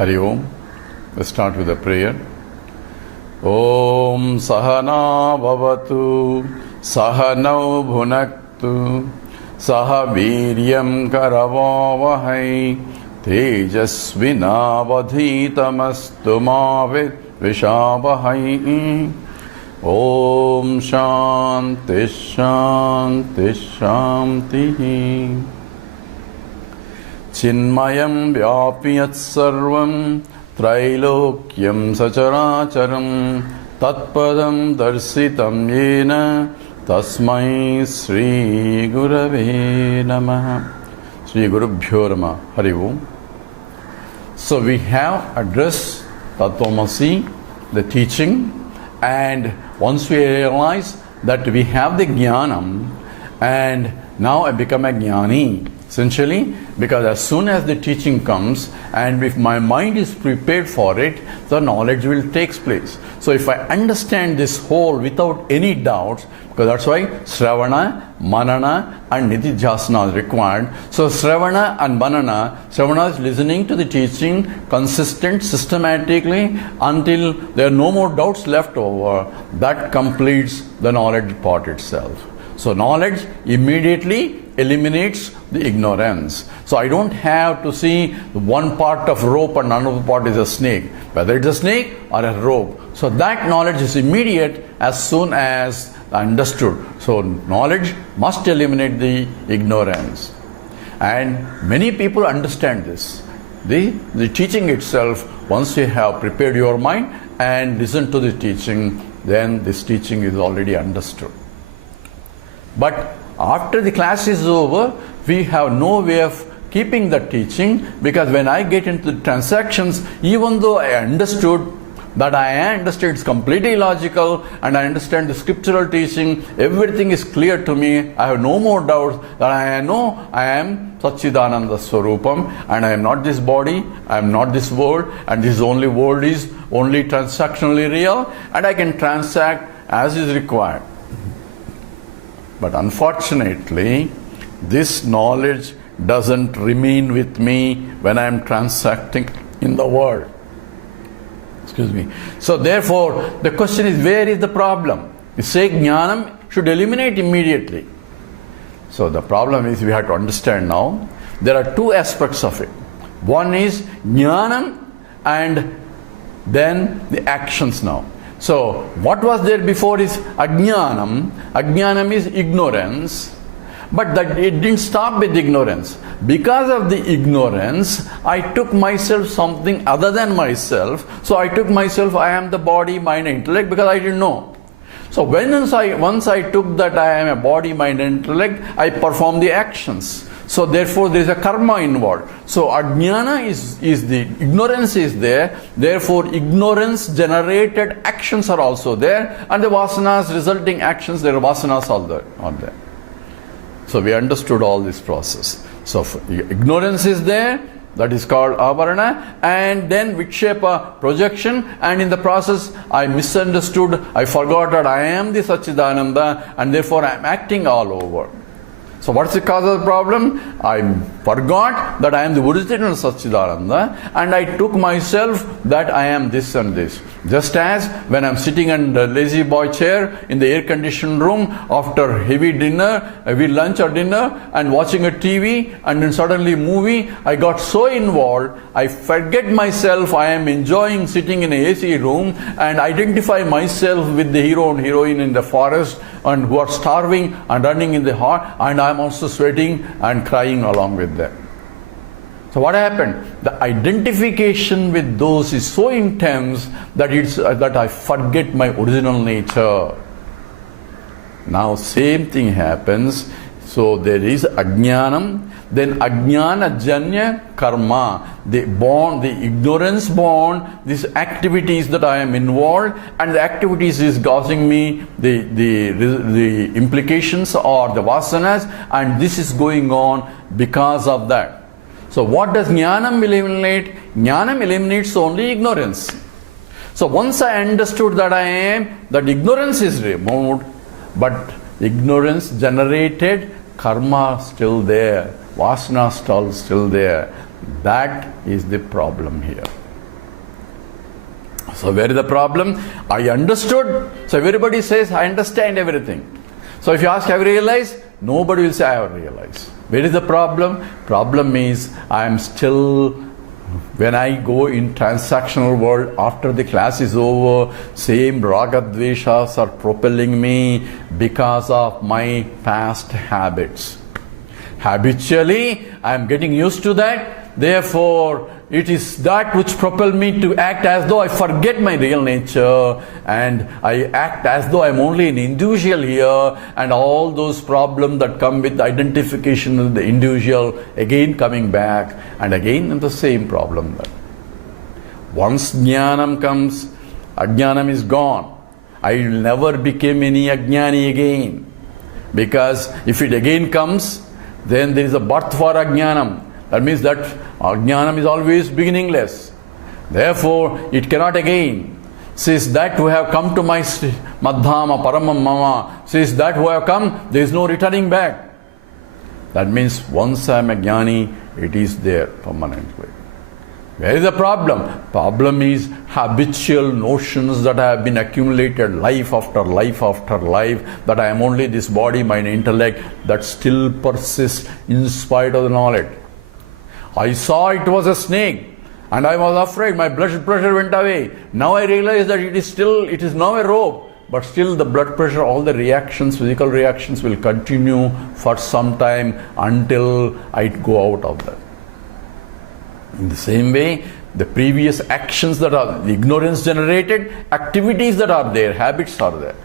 Hari Om. Let's start with a prayer. Om Sahana Bhavatu Sahanau Bhunaktu Saha Viryam Karavavahai Tejasvinavadhitamastu Mavit Vishavahai. Om Shanti Shanti Shanti. Chinmayam Vyapiyat Sarvam Trailokyam Sacharacharam Tatpadam Darsitam Yena Tasmai Sri Gurave Namaha. Sri Gurubhyo Namaha. Hari Om. So we have addressed Tattvamasi, the teaching, and once we realize that we have the jnanam, and now I become a jnani. Essentially, because as soon as the teaching comes and if my mind is prepared for it, the knowledge will take place. So if I understand this whole without any doubts, because that's why Shravana, Manana and Niddhidhyasana is required. So Shravana and Manana, Shravana is listening to the teaching consistent, systematically until there are no more doubts left over. That completes the knowledge part itself. So knowledge immediately eliminates the ignorance. So I don't have to see one part of rope and another part is a snake, whether it's a snake or a rope. So that knowledge is immediate as soon as understood. So knowledge must eliminate the ignorance. And many people understand this. The teaching itself, once you have prepared your mind and listen to the teaching, then this teaching is already understood. But after the class is over, we have no way of keeping the teaching, because when I get into the transactions, even though I understood it's completely logical and I understand the scriptural teaching, everything is clear to me, I have no more doubts that I know I am Satchidananda Swarupam and I am not this body, I am not this world, and this only world is only transactionally real, and I can transact as is required. But unfortunately, this knowledge doesn't remain with me when I am transacting in the world. Excuse me. So therefore, the question is, where is the problem? You say jnanam should eliminate immediately. So the problem is, we have to understand now, there are two aspects of it. One is jnanam and then the actions now. So, what was there before is ajnanam. Ajnanam is ignorance. But that it didn't stop with ignorance. Because of the ignorance, I took myself something other than myself. So, I took myself, I am the body, mind, intellect, because I didn't know. So, once I took that I am a body, mind, intellect, I perform the actions. So therefore there is a karma involved. So ajnana is the ignorance is there. Therefore ignorance generated actions are also there, and the vasanas resulting actions, there are vasanas are there. So we understood all this process. So ignorance is there, that is called avarana, and then vikshepa, projection, and in the process I misunderstood, I forgot that I am the Satchidananda, and therefore I am acting all over. So what's the cause of the problem? I forgot that I am the original Satchidananda, and I took myself that I am this and this. Just as when I am sitting in the lazy boy chair in the air-conditioned room after heavy lunch or dinner, and watching a TV and then suddenly movie, I got so involved, I forget myself, I am enjoying sitting in an AC room and identify myself with the hero and heroine in the forest and who are starving and running in the hot, and I am also sweating and crying along with them. So what happened? The identification with those is so intense that I forget my original nature. Now same thing happens. So there is ajnanam, then ajnana janya karma, the ignorance born, these activities that I am involved, and the activities is causing me the implications or the vasanas, and this is going on because of that. So what does jnanam eliminate? Jnanam eliminates only ignorance. So once I understood that that ignorance is removed, but ignorance generated karma still there, vasana still there. That is the problem here. So where is the problem? I understood. So everybody says, I understand everything. So if you ask, have you realized? Nobody will say, I have realized. Where is the problem? Problem is, I am still, when I go in transactional world, after the class is over, same raga dveshas are propelling me because of my past habits. Habitually, I am getting used to that. Therefore, it is that which propels me to act as though I forget my real nature, and I act as though I am only an individual here, and all those problems that come with identification with the individual again coming back, and again the same problem. Once jnanam comes, ajnanam is gone. I will never become any ajnani again, because if it again comes, then there is a birth for ajnanam. That means that ajnanam is always beginningless. Therefore, it cannot again. Says that who have come to my madhama, paramam mama, says that who have come, there is no returning back. That means once I am a jnani, it is there permanently. Where is the problem? Problem is habitual notions that have been accumulated life after life after life, that I am only this body, mind, intellect, that still persists in spite of the knowledge. I saw it was a snake and I was afraid, my blood pressure went away. Now I realize that it is now a rope, but still the blood pressure, all the reactions, physical reactions will continue for some time until I go out of that. In the same way, the previous actions that are the ignorance generated, activities that are there, habits are there.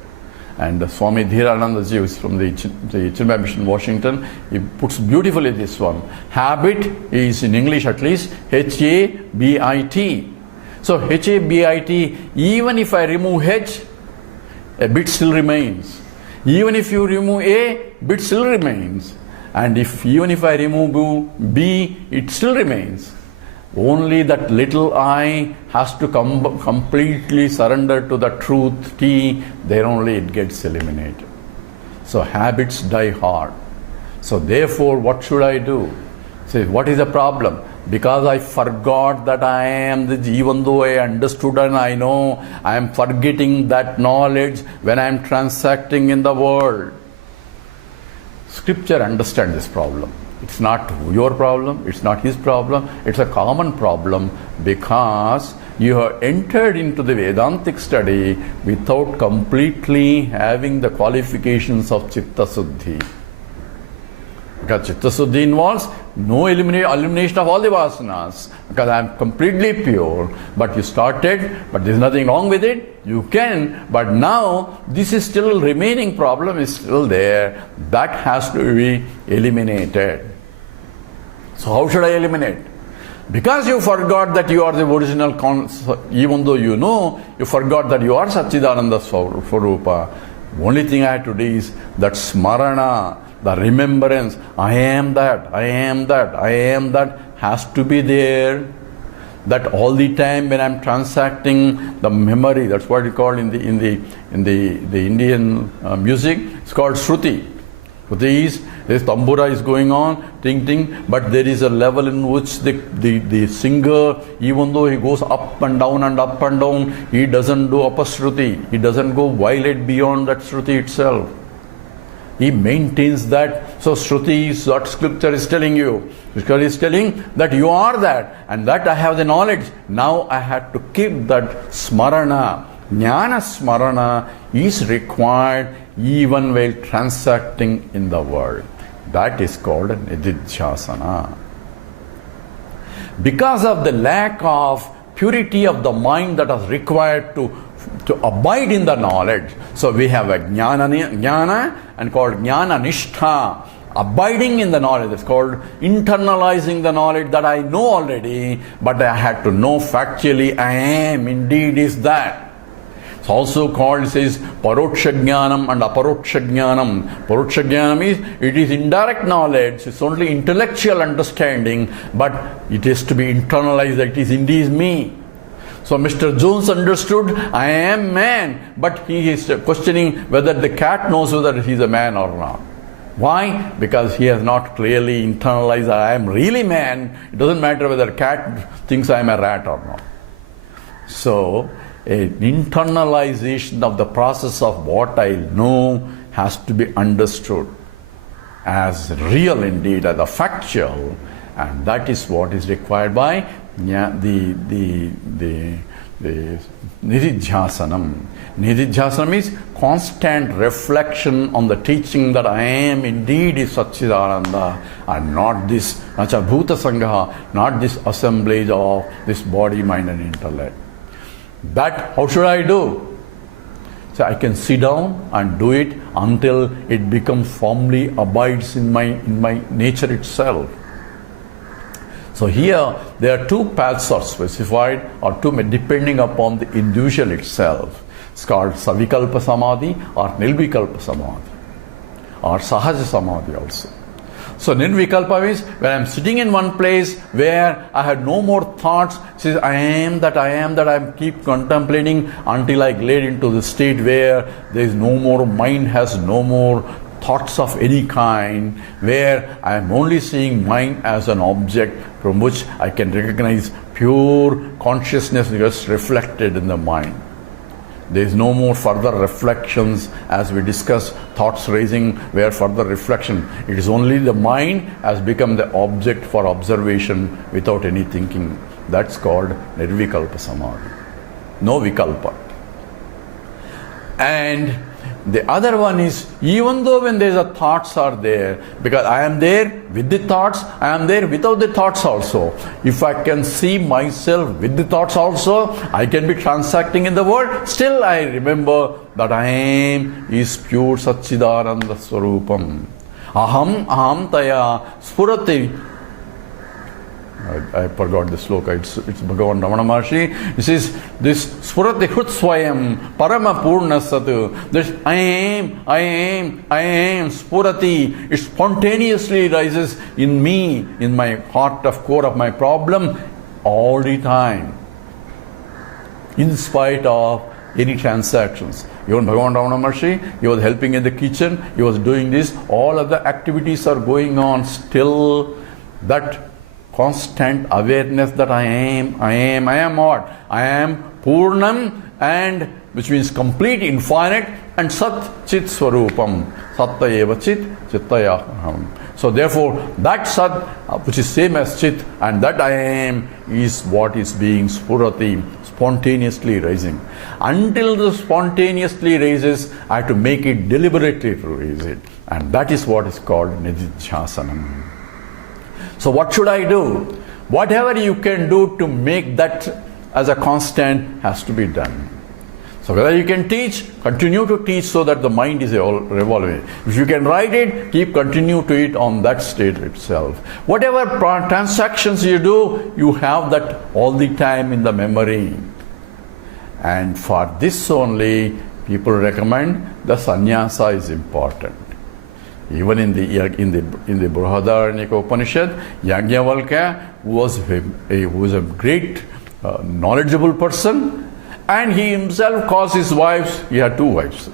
And Swami Dhirananda Ji is from the Chinmaya Mission, Washington. He puts beautifully this one. Habit is, in English at least, H-A-B-I-T. So H-A-B-I-T, even if I remove H, a bit still remains. Even if you remove A, bit still remains. And even if I remove B, it still remains. Only that little I has to completely surrender to the truth T, there only it gets eliminated. So habits die hard. So therefore, what should I do? Say, what is the problem? Because I forgot that I am even though I understood and I know, I am forgetting that knowledge when I am transacting in the world. Scripture understands this problem. It's not your problem, it's not his problem, it's a common problem, because you have entered into the Vedantic study without completely having the qualifications of Chitta Suddhi. Because Chitta Suddhi involves no elimination of all the vasanas, because I am completely pure. But you started, but there is nothing wrong with it, you can, but now this is still remaining problem is still there, that has to be eliminated. So how should I eliminate? Because you forgot that you are the original, even though you know, you forgot that you are Satchidananda Swarupa. Only thing I have to do is that smarana, the remembrance, I am that, I am that, I am that, has to be there. That all the time when I am transacting the memory, that's what you call in the Indian music, it's called Shruti. Shruti is, this tambura is going on, ting ting, but there is a level in which the singer, even though he goes up and down, he doesn't do apashruti, he doesn't go violate beyond that Shruti itself. He maintains that. So Shruti is what scripture is telling you. Scripture is telling that you are that, and that I have the knowledge. Now I have to keep that smarana. Jnana smarana is required even while transacting in the world. That is called Niddhidhyasana. Because of the lack of purity of the mind that is required to abide in the knowledge. So we have a jnana and called jnana nishtha, abiding in the knowledge. It's called internalizing the knowledge that I know already, but I had to know factually I am indeed is that. It's also called, it says, paroksha jnanam and aparoksha jnanam. Paroksha jnanam is, it is indirect knowledge, it's only intellectual understanding, but it is to be internalized that it is indeed me. So Mr. Jones understood, I am man, but he is questioning whether the cat knows whether he is a man or not. Why? Because he has not clearly internalized that I am really man. It doesn't matter whether cat thinks I am a rat or not. So an internalization of the process of what I know has to be understood as real indeed, as a factual, and that is what is required by the Niddhidhyasanam. Niddhidhyasanam is constant reflection on the teaching that I am indeed is Satchidananda and not this Nacha Bhuta Sangha, not this assemblage of this body, mind and intellect. That how should I do? So I can sit down and do it until it becomes firmly abides in my nature itself. So here there are two paths are specified, or two depending upon the individual itself. It's called Savikalpa Samadhi or Nilvikalpa Samadhi or Sahaja Samadhi also. So Nirvikalpa means when I am sitting in one place where I had no more thoughts, says I am that I keep contemplating until I glide into the state where there is no more mind, has no more thoughts of any kind, where I am only seeing mind as an object from which I can recognize pure consciousness just reflected in the mind. There is no more further reflections, as we discussed, thoughts raising where further reflection. It is only the mind has become the object for observation without any thinking. That's called Nirvikalpa Samadhi. No Vikalpa. And the other one is, even though when there is a thoughts are there, because I am there with the thoughts, I am there without the thoughts also. If I can see myself with the thoughts also, I can be transacting in the world, still I remember that I am is pure Satchidananda Swarupam. Aham taya spurati. I forgot the sloka, it's Bhagavan Ramana. He says, this Spurati Hrutswayam, Parama Purna Satu, this I am, Spurati, it spontaneously rises in me, in my heart of core of my problem, all the time, in spite of any transactions. Even Bhagavan Ramana, he was helping in the kitchen, he was doing this, all of the activities are going on, still that constant awareness that I am what? I am Purnam, and which means complete, infinite, and Sat Chit Swarupam. Satta eva Chit, Chittaya Aham. So therefore, that Sat, which is same as Chit, and that I am, is what is being Spurati, spontaneously rising. Until the spontaneously raises, I have to make it deliberately to raise it. And that is what is called Niddhidhyasanam. So what should I do? Whatever you can do to make that as a constant has to be done. So whether you can teach, continue to teach so that the mind is revolving. If you can write it, continue to it on that state itself. Whatever transactions you do, you have that all the time in the memory. And for this only, people recommend the sannyasa is important. Even in the Brihadaranyaka Upanishad, Yajnavalkya was a great knowledgeable person, and he himself caused his wives, he had 2 wives.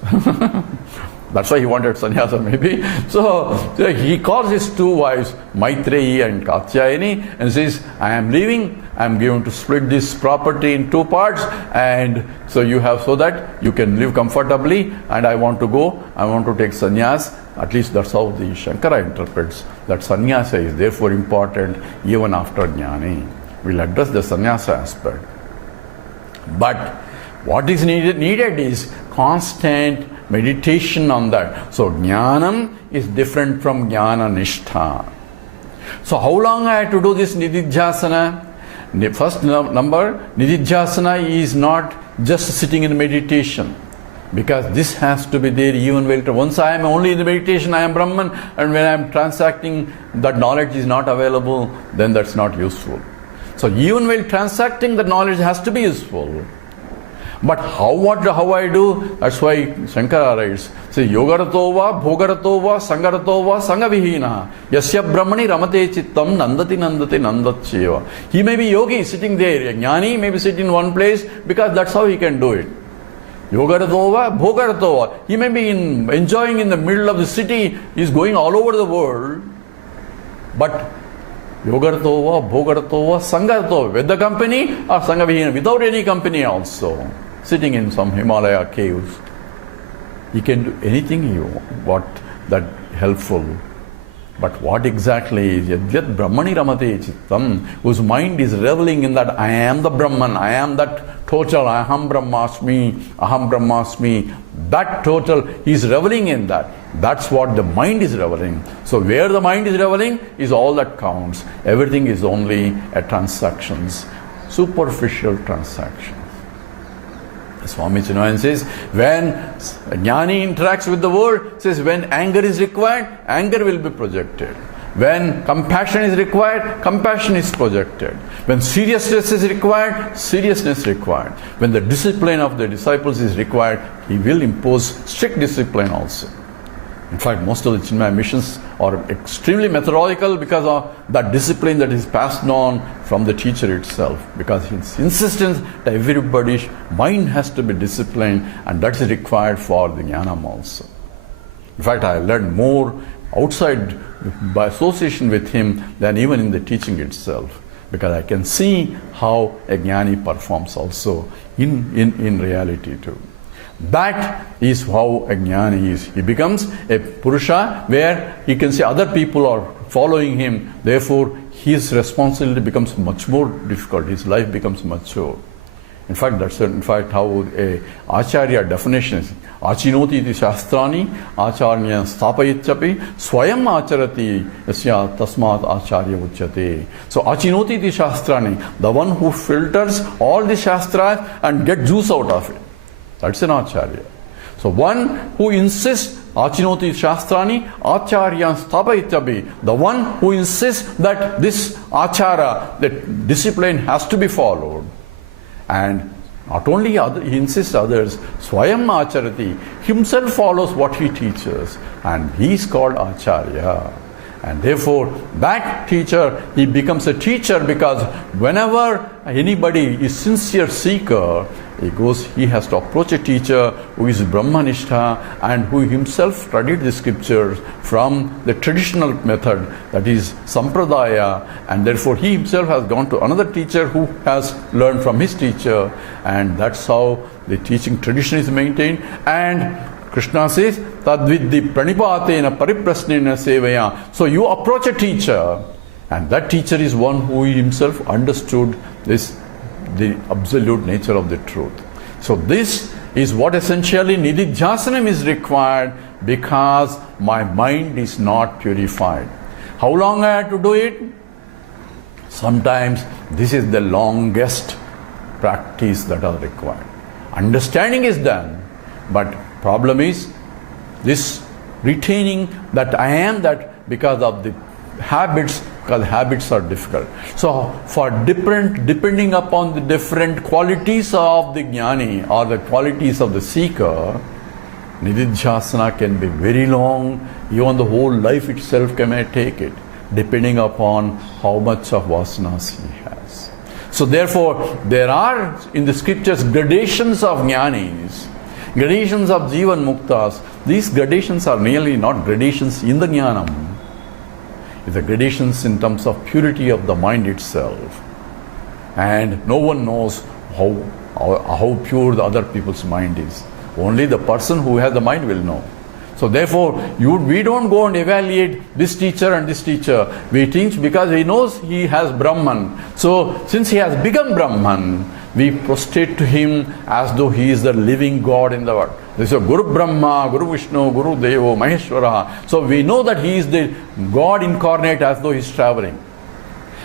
That's why he wanted sannyasa maybe. So he calls his 2 wives, Maitreyi and Katyayani, and says, I am leaving, I am going to split this property in 2 parts, and so you have, so that you can live comfortably, and I want to go, I want to take sannyas. At least that's how the Shankara interprets, that sannyasa is therefore important even after jnani. We'll address the sannyasa aspect. But what is needed is constant meditation on that. So jnanam is different from jnana nishtha. So how long I have to do this Niddhidhyasana? First number, Niddhidhyasana is not just sitting in meditation. Because this has to be there even while once I am only in the meditation, I am Brahman, and when I am transacting, that knowledge is not available, then that's not useful. So even while transacting, the knowledge has to be useful. But how I do? That's why Shankara writes, say, yogaratova, bhogaratova, sangaratova, sangavihina, yasya brahmani ramate chittam nandati nandatcheva. He may be yogi sitting there, jnani may be sitting in one place because that's how he can do it. Yogaratova, bhogaratova. He may be enjoying in the middle of the city, he is going all over the world. But yogaratova, bhogaratova, sangaratova, with the company or sangavihina, without any company also. sitting in some Himalaya caves. He can do anything he what that helpful. But what exactly is Yadyat Brahmani Ramate Chittam, whose mind is reveling in that I am the Brahman, I am that total, Aham Brahmasmi, that total, he is reveling in that. That's what the mind is reveling. So where the mind is reveling is all that counts. Everything is only a transactions, superficial transactions. Swami Chinmayananda says, when a jnani interacts with the world, says when anger is required, anger will be projected. When compassion is required, compassion is projected. When seriousness is required, seriousness is required. When the discipline of the disciples is required, he will impose strict discipline also. In fact, most of the Chinmaya missions are extremely methodical because of that discipline that is passed on from the teacher itself. Because his insistence that everybody's mind has to be disciplined, and that is required for the jnanam also. In fact, I learned more outside by association with him than even in the teaching itself. Because I can see how a jnani performs also in reality too. That is how a jnani is. He becomes a Purusha where he can see other people are following him. Therefore, his responsibility becomes much more difficult. His life becomes mature. In fact, that's how a Acharya definition is. Achinoti iti shastrani, acharya stapayityapi, swayam acharati yasya tasmat acharya uchyate. So, achinoti iti shastrani, the one who filters all the shastras and gets juice out of it. That's an Acharya. So one who insists, Achinoti Shastrani, Acharya Stapayityapi, the one who insists that this Achara, that discipline has to be followed. And not only he insists others, Swayam Acharati, himself follows what he teaches. And he is called Acharya. And therefore, that teacher, he becomes a teacher because whenever anybody is sincere seeker, he has to approach a teacher who is Brahmanistha and who himself studied the scriptures from the traditional method, that is Sampradaya, and therefore he himself has gone to another teacher who has learned from his teacher, and that's how the teaching tradition is maintained. And Krishna says, Tadvidhi pranipatena pariprasnena sevaya. So you approach a teacher, and that teacher is one who himself understood the absolute nature of the truth. So this is what essentially Niddhidhyasana is required, because my mind is not purified. How long I have to do it? Sometimes this is the longest practice that are required. Understanding is done, but problem is this retaining that I am that because of the habits, because habits are difficult. So for depending upon the different qualities of the jnani or the qualities of the seeker, Niddhidhyasana can be very long, even the whole life itself may take it, depending upon how much of vasanas he has. So therefore, there are in the scriptures gradations of jnanis, gradations of jivan muktas. These gradations are really not gradations in the jnanam. It's the gradations in terms of purity of the mind itself. And no one knows how pure the other people's mind is. Only the person who has the mind will know. So therefore, we don't go and evaluate this teacher and this teacher. We teach because he knows he has Brahman. So since he has become Brahman, we prostrate to him as though he is the living God in the world. This is Guru Brahma, Guru Vishnu, Guru Devo, Maheshwara. So we know that he is the God incarnate as though he is traveling.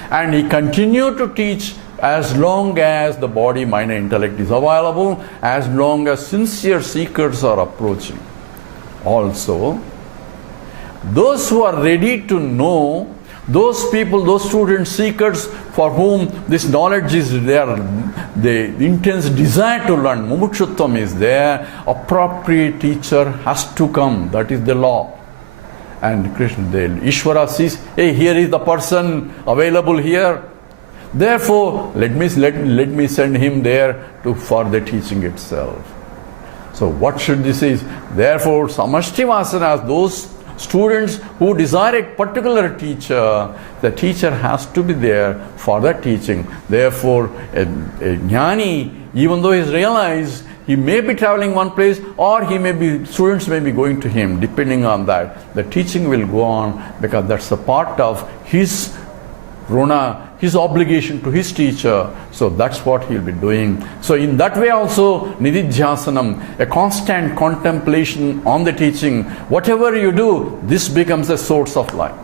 And he continued to teach as long as the body, mind and intellect is available, as long as sincere seekers are approaching. Also, those who are ready to know, those people, those students, seekers for whom this knowledge is there, the intense desire to learn, mumukshutvam is there, appropriate teacher has to come. That is the law. And Krishna, the Ishvara sees, hey, here is the person available here. Therefore, let me send him there for the teaching itself. So what should this is? Therefore, samashti vasanas, those students who desire a particular teacher, the teacher has to be there for that teaching. Therefore, a jnani even though he's realized he may be traveling one place, or students may be going to him, depending on that. The teaching will go on, because that's a part of his runa, his obligation to his teacher. So that's what he'll be doing. So in that way also, Niddhidhyasanam, a constant contemplation on the teaching. Whatever you do, this becomes a source of life.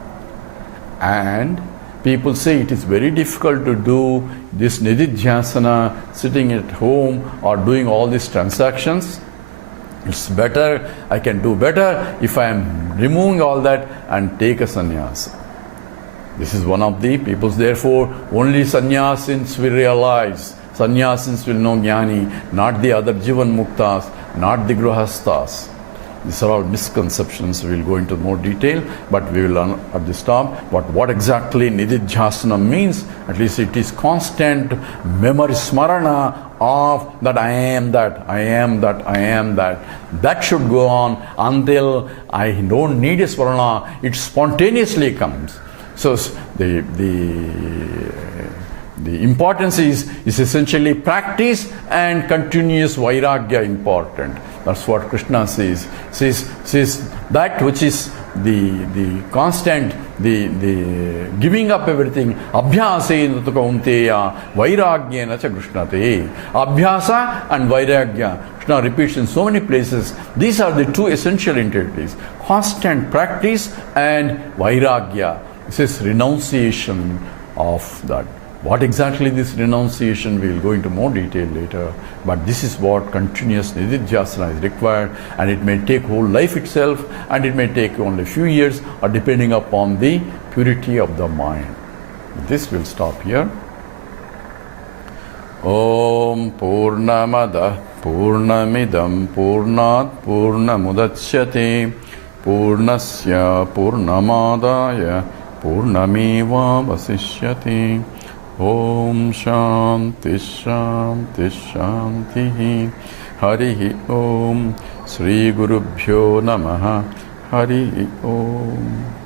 And people say it is very difficult to do this Niddhidhyasana sitting at home or doing all these transactions. It's better, I can do better if I am removing all that and take a sannyasa. This is one of the peoples. Therefore, only sannyasins will realize, sannyasins will know jnani, not the other jivan muktas, not the grihasthas. These are all misconceptions. We will go into more detail, but we will learn at this time. But what exactly Niddhidhyasana means, at least it is constant memory, smarana of that I am that, I am that, I am that. That should go on until I don't need a smarana, it spontaneously comes. So the importance is essentially practice and continuous vairagya important. That's what Krishna says. Says that which is the constant, the giving up everything. Abhyasa kaunteya vairagyena cha krishnate. Abhyasa and vairagya. Krishna repeats in so many places. These are the two essential entities. Constant practice and vairagya. This is renunciation of that. What exactly this renunciation, we will go into more detail later, but this is what continuous Niddhidhyasana is required, and it may take whole life itself, and it may take only a few years, or depending upon the purity of the mind. This will stop here. Om Purnamada Purnamidam Purnat Purnamudachyate Purnasya Purnamadaya Purnameva Vasishyate. Om Shanti Shanti Shanti. Hari Om. Sri Gurubhyo Namaha. Hari Om.